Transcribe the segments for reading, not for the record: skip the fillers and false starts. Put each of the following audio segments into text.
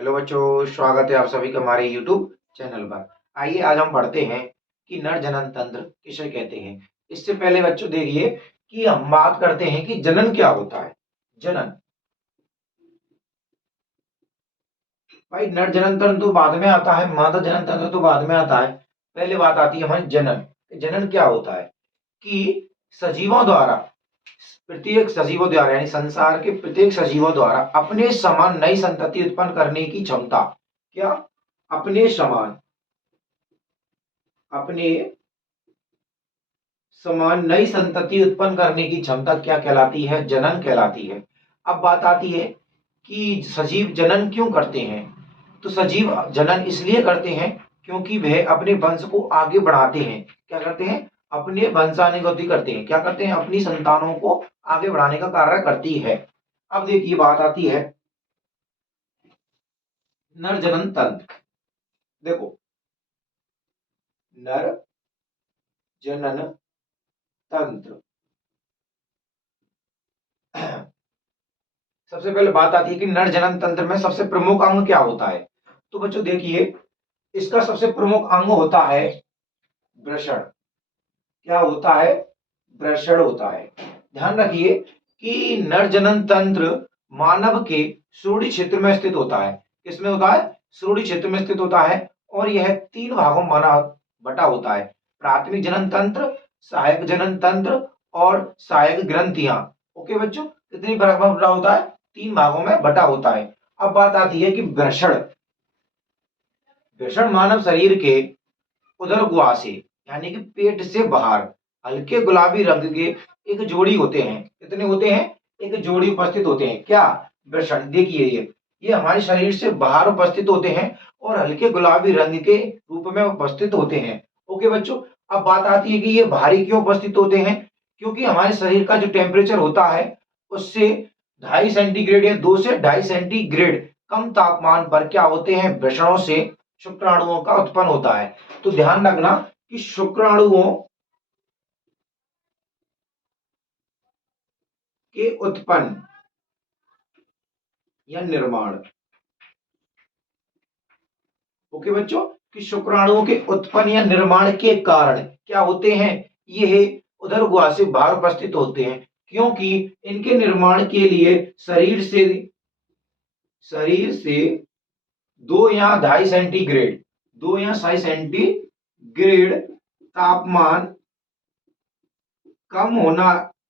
Hello बच्चों, स्वागत है आप सभी का हमारे YouTube चैनल पर। आइए आज हम पढ़ते हैं कि नर जनन तंत्र किसे कहते हैं। इससे पहले बच्चों देखिए कि हम बात करते हैं कि जनन क्या होता है। जनन, भाई नर जनन तंत्र तो बाद में आता है, मादा जनन तंत्र तो बाद में आता है। पहले बात आती है हमारी जनन। जनन क्या होता है कि सजीवों द्वारा, प्रत्येक सजीवों द्वारा यानी संसार के प्रत्येक सजीवों द्वारा अपने समान नई संतति उत्पन्न करने की क्षमता। क्या? अपने समान, अपने समान नई संतति उत्पन्न करने की क्षमता क्या कहलाती है? जनन कहलाती है। अब बात आती है कि सजीव जनन क्यों करते हैं। तो सजीव जनन इसलिए करते हैं क्योंकि वह अपने वंश को आगे बढ़ाते हैं। क्या करते हैं? अपने वंशानुगति करते हैं। क्या करते हैं? अपनी संतानों को आगे बढ़ाने का कार्य करती है। अब देखिए बात आती है नर जनन तंत्र। देखो, नर जनन तंत्र सबसे पहले बात आती है कि नर जनन तंत्र में सबसे प्रमुख अंग क्या होता है। तो बच्चों देखिए, इसका सबसे प्रमुख अंग होता है वृषण। क्या होता है? वृषण होता है। ध्यान रखिए कि नर जनन तंत्र मानव के सुरक्षित क्षेत्र में स्थित होता है। किसमें होता है? सुरक्षित क्षेत्र में स्थित होता है। और यह तीन भागों में बना बटा होता है: प्राथमिक जनन तंत्र, सहायक जनन तंत्र और सहायक ग्रंथियां। ओके बच्चों, कितनी भाग में बटा होता है? तीन भागों में बटा होता है। अब बात आती है कि वृषण। वृषण मानव शरीर के उदर गुहा से यानी कि पेट से बाहर हल्के गुलाबी रंग के एक जोड़ी होते हैं। कितने होते हैं? एक जोड़ी उपस्थित होते हैं। क्या? वृषण। देखिए ये हमारे शरीर से बाहर उपस्थित होते हैं और हल्के गुलाबी रंग के रूप में उपस्थित होते हैं। ओके बच्चों, अब बात आती है कि ये बाहरी क्यों उपस्थित होते हैं। क्योंकि हमारे शरीर का जो टेम्परेचर होता है उससे 2.5 सेंटीग्रेड या 2 से 2.5 सेंटीग्रेड कम तापमान पर क्या होते हैं? वृषणों से शुक्राणुओं का उत्पन्न होता है। तो ध्यान रखना कि शुक्राणुओं के उत्पन्न या निर्माण। ओके बच्चों, कि शुक्राणुओं के उत्पन्न या निर्माण के कारण क्या होते हैं? ये उदर गुहा से बाहर उपस्थित होते हैं। क्योंकि इनके निर्माण के लिए शरीर से 2 या 2.5 सेंटीग्रेड तापमान कम होना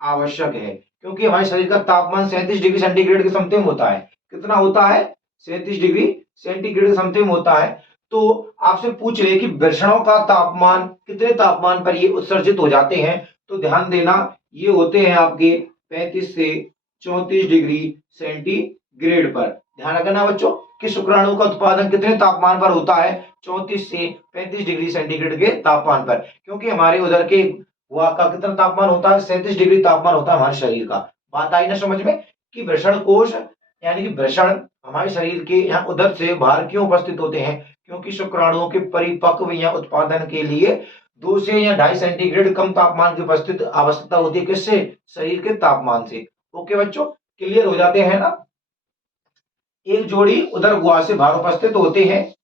आवश्यक है। क्योंकि हमारे शरीर का तापमान 37 डिग्री सेंटीग्रेड के समथिंग होता है। कितना होता है? 37 डिग्री सेंटीग्रेड के समथिंग होता है। तो आपसे पूछ रहे कि वृषणों का तापमान कितने तापमान पर ये उत्सर्जित हो जाते हैं। तो ध्यान देना, ये होते हैं आपके 35 से 34 डिग्री सेंटीग्रेड पर। ध्यान रखना बच्चों कि शुक्राणु का उत्पादन कितने तापमान पर होता है? 34 से 35 डिग्री सेंटीग्रेड के तापमान पर। क्योंकि हमारे उधर के गुहा का कितना तापमान होता है? 37 डिग्री तापमान होता है हमारे शरीर का। बात आई ना समझ में कि वृषण कोश यानी कि वृषण हमारे शरीर के यहाँ उदर से बाहर क्यों उपस्थित होते हैं? क्योंकि शुक्राणुओं के परिपक्व या उत्पादन के लिए 2 से 2.5 सेंटीग्रेड कम तापमान की उपस्थित आवश्यकता होती है। किससे? शरीर के तापमान से। ओके बच्चों, क्लियर हो जाते हैं ना। एक जोड़ी उदर गुहा से बाहर उपस्थित होते हैं।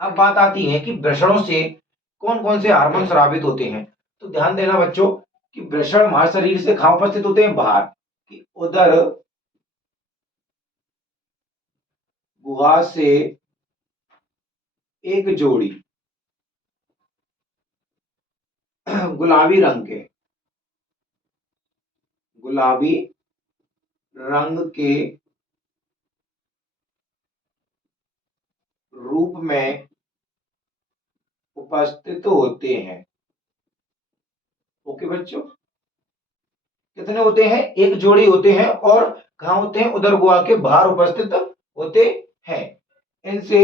अब बात आती है कि वृषणों से कौन कौन से हार्मोन स्रावित होते हैं। तो ध्यान देना बच्चों कि वृषण हमारे शरीर से कहां उपस्थित होते हैं? बाहर कि उदर गुहा से एक जोड़ी गुलाबी रंग के गुलाबी रंग के रूप में उपस्थित होते हैं। ओके बच्चों, कितने होते हैं? एक जोड़ी होते हैं और कहां होते हैं? उदर गुहा के बाहर उपस्थित होते हैं। इनसे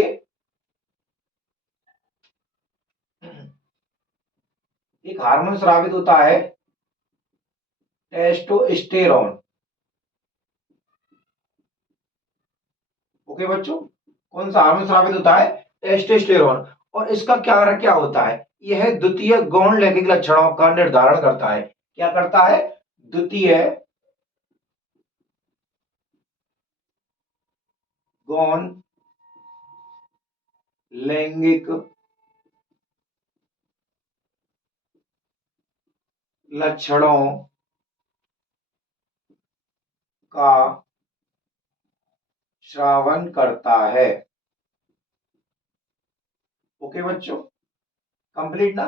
एक हार्मोन स्रावित होता है टेस्टोस्टेरोन। ओके बच्चों, कौन सा हार्मोन स्रावित होता है? टेस्टोस्टेरोन। और इसका कार्य क्या होता है? यह द्वितीय गौण लैंगिक लक्षणों का निर्धारण करता है। क्या करता है? द्वितीय गौण लैंगिक लक्षणों का श्रावण करता है। ओके बच्चों, कंप्लीट ना।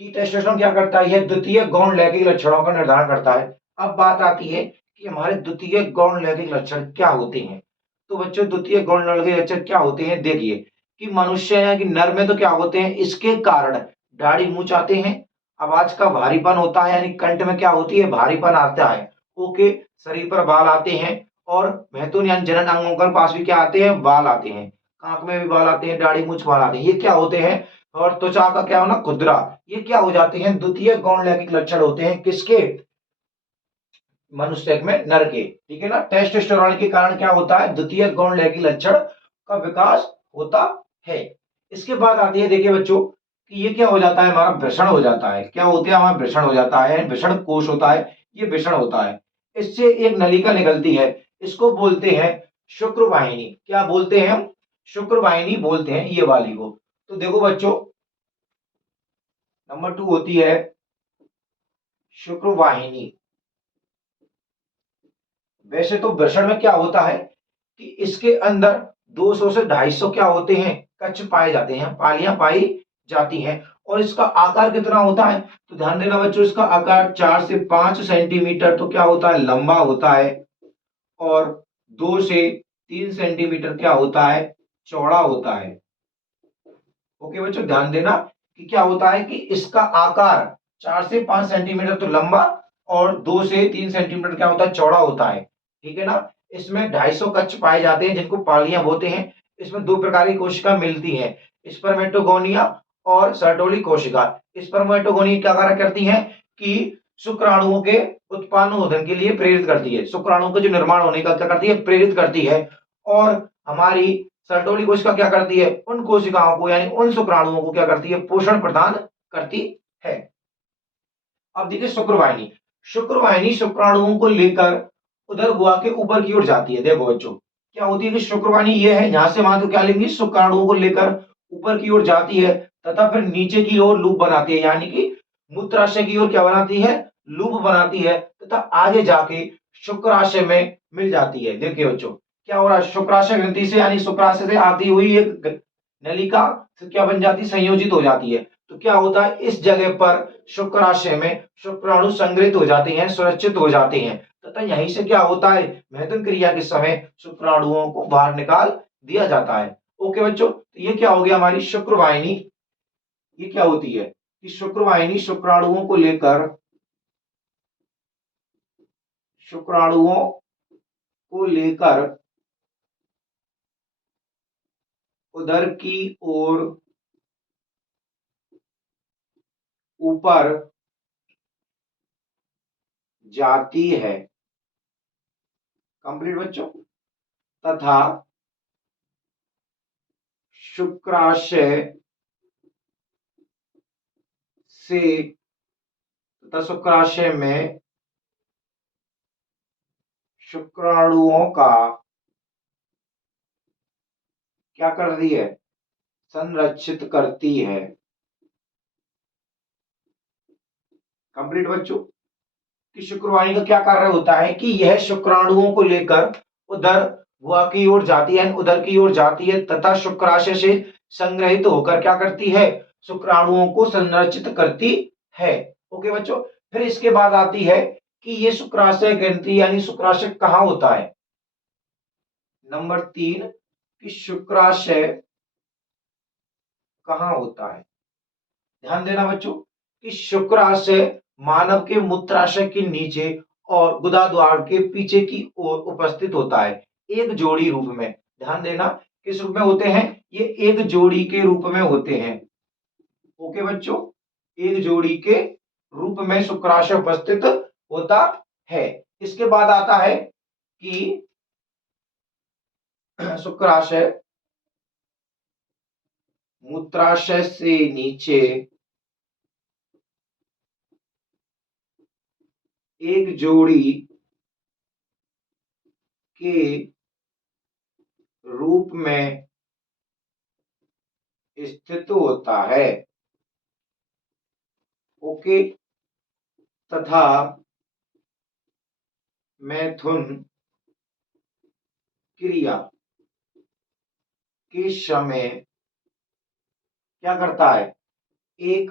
कि टेस्टोस्टेरोन क्या करता है, यह द्वितीय गौण लैंगिक लक्षणों का निर्धारण करता है। अब बात आती है कि हमारे द्वितीय गौण लैंगिक लक्षण क्या होते हैं। तो बच्चों द्वितीय गौण लैंगिक लक्षण क्या होते हैं, देखिए कि मनुष्य या कि नर में तो क्या होते हैं, इसके कारण दाढ़ी मूंछ आते हैं, आवाज का भारीपन होता है, यानी कंठ में क्या होती है, भारीपन आता है। ओके, शरीर पर बाल आते हैं और महत्वपूर्ण यानी जनन अंगों के पास भी क्या आते हैं, बाल आते हैं, आंख में भी बाल आते हैं, दाढ़ी मूंछ बाल आते हैं, ये क्या होते हैं। और त्वचा का क्या होना, खुरदरा, ये क्या हो जाते हैं, द्वितीय गौण लैंगिक लक्षण होते हैं, किसके, मनुष्य में, नर के। ठीक है ना। टेस्टोस्टेरोन के कारण क्या होता है, द्वितीय गौण लैंगिक लक्षण का विकास होता है। इसके बाद आती है, देखिए बच्चों कि ये क्या हो जाता है, हमारा वृषण हो जाता है। क्या होते हैं, हमारा वृषण हो जाता है, वृषण कोष होता है, ये वृषण होता है। इससे एक नलिका निकलती है, इसको बोलते हैं शुक्रवाहिनी। क्या बोलते हैं हम, शुक्रवाहिनी बोलते हैं ये वाली को। तो देखो बच्चों, नंबर 2 होती है शुक्रवाहिनी। वैसे तो वृषण में क्या होता है कि इसके अंदर 200 से 250 क्या होते हैं, कच्छ पाए जाते हैं, पालियां पाई जाती हैं। और इसका आकार कितना होता है, तो ध्यान देना बच्चों, इसका आकार 4 से 5 सेंटीमीटर तो क्या होता है, लंबा होता है, और 2 से 3 सेंटीमीटर क्या होता है, चौड़ा होता है। ओके बच्चों, ध्यान देना कि क्या होता है कि इसका आकार 4 से 5 सेंटीमीटर तो लंबा और 2 से 3 सेंटीमीटर क्या होता है, चौड़ा होता है। ठीक है ना। इसमें 250 कच्छ पाए जाते हैं, जिनको पालियां बोलते हैं। इसमें दो प्रकार की कोशिका मिलती है, स्पर्मेटोगोनिया और सर्टोली कोशिका। स्पर्मेटोगोनिया क्या कार्य करती है कि शुक्राणुओं के उत्पादन के लिए प्रेरित करती है, शुक्राणुओं के जो निर्माण होने का क्या करती है, प्रेरित करती है। और हमारी सर्टोली कोशिका क्या करती है, उन कोशिकाओं को यानी उन शुक्राणुओं को क्या करती है, पोषण प्रदान करती है। अब देखिए शुक्रवाहिनी, शुक्रवाहिनी शुक्राणुओं को लेकर उधर गुहा के ऊपर की ओर जाती है। देखो बच्चों क्या होती है कि शुक्रवाहिनी ये है, यहां से वहां तो क्या लेंगी, शुक्राणुओं को लेकर ऊपर की ओर जाती है, तथा फिर नीचे की ओर लूप बनाती है, यानी कि मूत्राशय की ओर क्या बनाती है, लूप बनाती है, तथा आगे जाके शुक्राशय में मिल जाती है। देखिए बच्चों क्या हो रहा है, शुक्राशय ग्रंथि से यानी शुक्राशय से आती हुई एक नलिका से क्या बन जाती, संयोजित हो जाती है। तो क्या होता है, इस जगह पर शुक्राशय में शुक्राणु संग्रहित हो जाते हैं, सुरक्षित हो जाते हैं, तथा यहीं से क्या होता है, महत्वपूर्ण क्रिया के समय शुक्राणुओं को बाहर निकाल दिया जाता है। ओके बच्चों, तो ये क्या हो गया, हमारी शुक्रवाहिनी। ये क्या होती है कि शुक्रवाहिनी शुक्राणुओं को लेकर, शुक्राणुओं को लेकर उदर की ओर ऊपर जाती है। कंप्लीट बच्चों। तथा शुक्राशय से, तथा शुक्राशय में शुक्राणुओं का क्या करती है, संरक्षित करती है। कंप्लीट बच्चों। कि शुक्रवाहिनी का क्या कार्य होता है कि यह शुक्राणुओं को लेकर उधर गुहा की ओर जाती है, उधर की ओर जाती है, तथा शुक्राशय से संग्रहित होकर क्या करती है, शुक्राणुओं को संरक्षित करती है। ओके बच्चों। फिर इसके बाद आती है कि ये शुक्राशय ग्रंथि यानी शुक्राशय कहाँ होता है। नंबर 3 कि शुक्राशय कहाँ होता है। ध्यान देना बच्चों कि शुक्राशय मानव के मूत्राशय के नीचे और गुदा द्वार के पीछे की ओर उपस्थित होता है, एक जोड़ी रूप में। ध्यान देना किस रूप में होते हैं, ये एक जोड़ी के रूप में होते हैं। ओके बच्चों, एक जोड़ी के रूप में शुक्राशय उपस्थित होता है। इसके बाद आता है कि शुक्राशय मूत्राशय से नीचे एक जोड़ी के रूप में स्थित होता है। ओके। तथा मैथुन क्रिया के समय क्या करता है, एक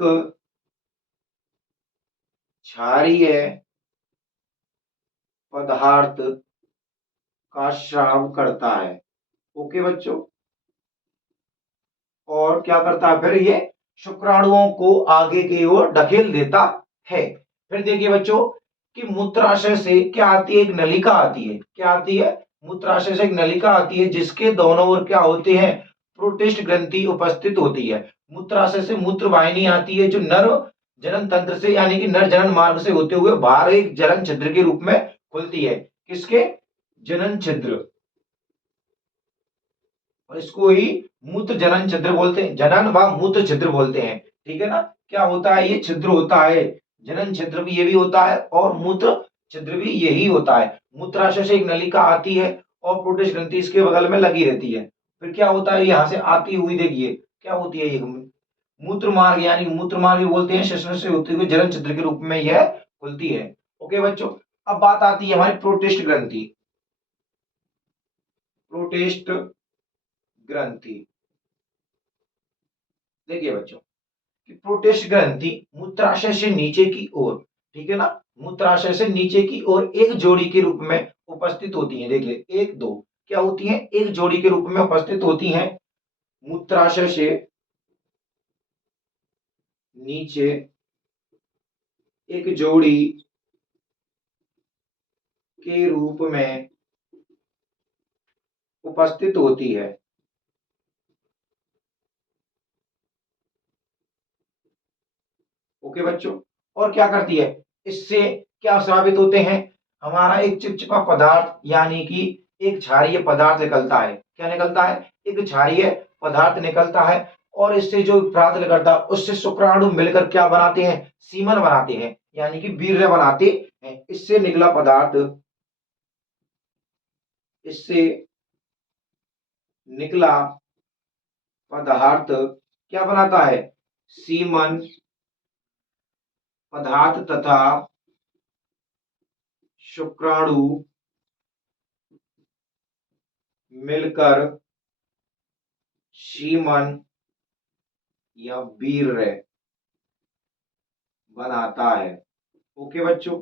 क्षारीय पदार्थ का स्राव करता है। ओके बच्चों। और क्या करता है फिर ये शुक्राणुओं को आगे की ओर ढकेल देता है। फिर देखिए बच्चों कि मूत्राशय से क्या आती है, एक नलिका आती है। क्या आती है, मूत्राशय से एक नलिका आती है जिसके दोनों ओर क्या होते हैं, प्रोटिस्ट ग्रंथि उपस्थित होती है। मूत्राशय से मूत्र वाहिनी आती है जो नर जनन तंत्र से यानी कि नर जनन मार्ग से होते हुए बाहर एक जनन छिद्र के रूप में खुलती है। किसके, जनन छिद्र। और इसको ही मूत्र जनन छिद्र बोलते हैं, जनन व मूत्र छिद्र बोलते हैं। ठीक है ना। क्या होता है, ये छिद्र होता है, जनन छिद्र भी ये भी होता है और मूत्र छिद्र भी यही होता है। मूत्राशय से एक नलिका आती है और प्रोटिस्ट ग्रंथि इसके बगल में लगी रहती है। फिर क्या होता है, यहां से आती हुई देखिए क्या होती है, ये मूत्र मार्ग यानी मूत्र मार्ग भी बोलते हैं, श्वसन से होते हुए जनन छिद्र के रूप में यह खुलती है। ओके बच्चों। अब बात आती है हमारी प्रोटिस्ट ग्रंथि। प्रोटिस्ट ग्रंथि देखिए बच्चों कि प्रोटिस्ट ग्रंथि मूत्राशय से नीचे की ओर, ठीक है ना, मूत्राशय से नीचे की ओर एक जोड़ी के रूप में उपस्थित होती हैं। देखिए एक दो क्या होती हैं, एक जोड़ी के रूप में उपस्थित होती हैं। मूत्राशय से नीचे एक जोड़ी के रूप में उपस्थित होती है। ओके बच्चों। और क्या करती है, इससे क्या साबित होते हैं, हमारा एक चिपचिपा पदार्थ यानी कि एक क्षारीय पदार्थ निकलता है। क्या निकलता है, एक क्षारीय पदार्थ निकलता है। और इससे जो पदार्थ निकलता है उससे शुक्राणु मिलकर क्या बनाते हैं, सीमन बनाते हैं यानी कि वीर्य बनाते हैं। इससे निकला पदार्थ, इससे निकला पदार्थ क्या बनाता है, सीमन पदार्थ तथा शुक्राणु मिलकर सीमन या वीर्य बनाता है। ओके बच्चों।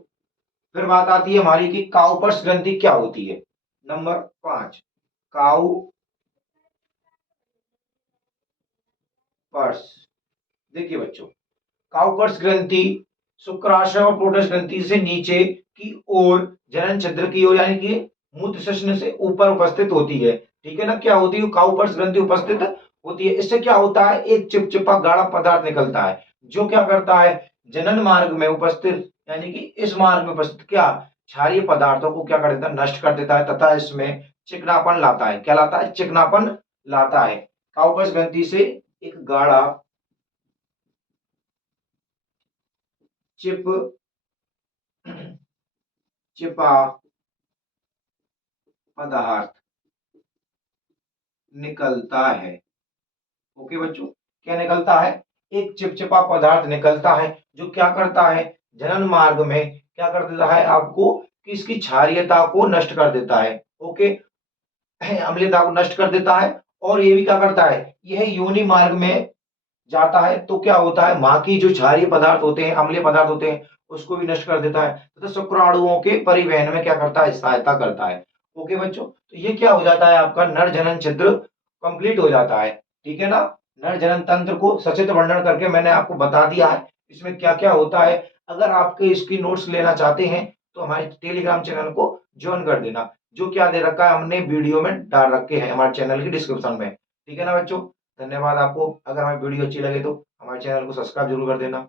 फिर बात आती है हमारी कि काउपर्स ग्रंथि क्या होती है। Number 5, Cowper's. देखिए बच्चों, काउपर्स ग्रंथि शुक्राशय और प्रोटस ग्रंथि से नीचे की ओर जनन छिद्र की ओर यानी कि मूत्र शिश्न से ऊपर उपस्थित होती है। ठीक है ना। क्या होती है, काउपर्स ग्रंथि उपस्थित होती है। इससे क्या होता है, एक चिपचिपा गाढ़ा पदार्थ निकलता है जो क्या करता है, जनन मार्ग में उपस्थित यानी कि इस मार्ग में उपस्थित क्या क्षारीय पदार्थों को क्या कर देता है, नष्ट कर देता है तथा इसमें चिकनापन लाता है। क्या लाता है, चिकनापन लाता है। काउपर्स ग्रंथि से एक गाढ़ा चिप चिपा पदार्थ निकलता है। ओके बच्चों। क्या निकलता है, एक चिपचिपा पदार्थ निकलता है जो क्या करता है, जनन मार्ग में क्या कर देता है आपको कि इसकी क्षारीयता को नष्ट कर देता है। ओके, अम्लीयता को नष्ट कर देता है। और ये भी क्या करता है, यह योनि मार्ग में जाता है तो क्या होता है, मां की जो क्षारीय पदार्थ होते हैं, अम्लीय पदार्थ होते हैं, उसको भी नष्ट कर देता है तथा तो शुक्राणुओं के परिवहन में क्या करता है, सहायता करता है। ओके बच्चों। तो ये क्या हो जाता है, आपका नर जनन छिद्र कंप्लीट हो जाता है। ठीक है ना। नर जनन तंत्र को सचित्र वर्णन करके मैंने आपको बता दिया है इसमें क्या क्या होता है। अगर आपके इसकी नोट्स लेना चाहते हैं तो हमारे टेलीग्राम चैनल को ज्वाइन कर देना। जो क्या दे रखा है हमने वीडियो में डाल रखे हैं हमारे चैनल की डिस्क्रिप्शन में। ठीक है ना बच्चों। धन्यवाद आपको। अगर हमारी वीडियो अच्छी लगे तो हमारे चैनल को सब्सक्राइब जरूर कर देना।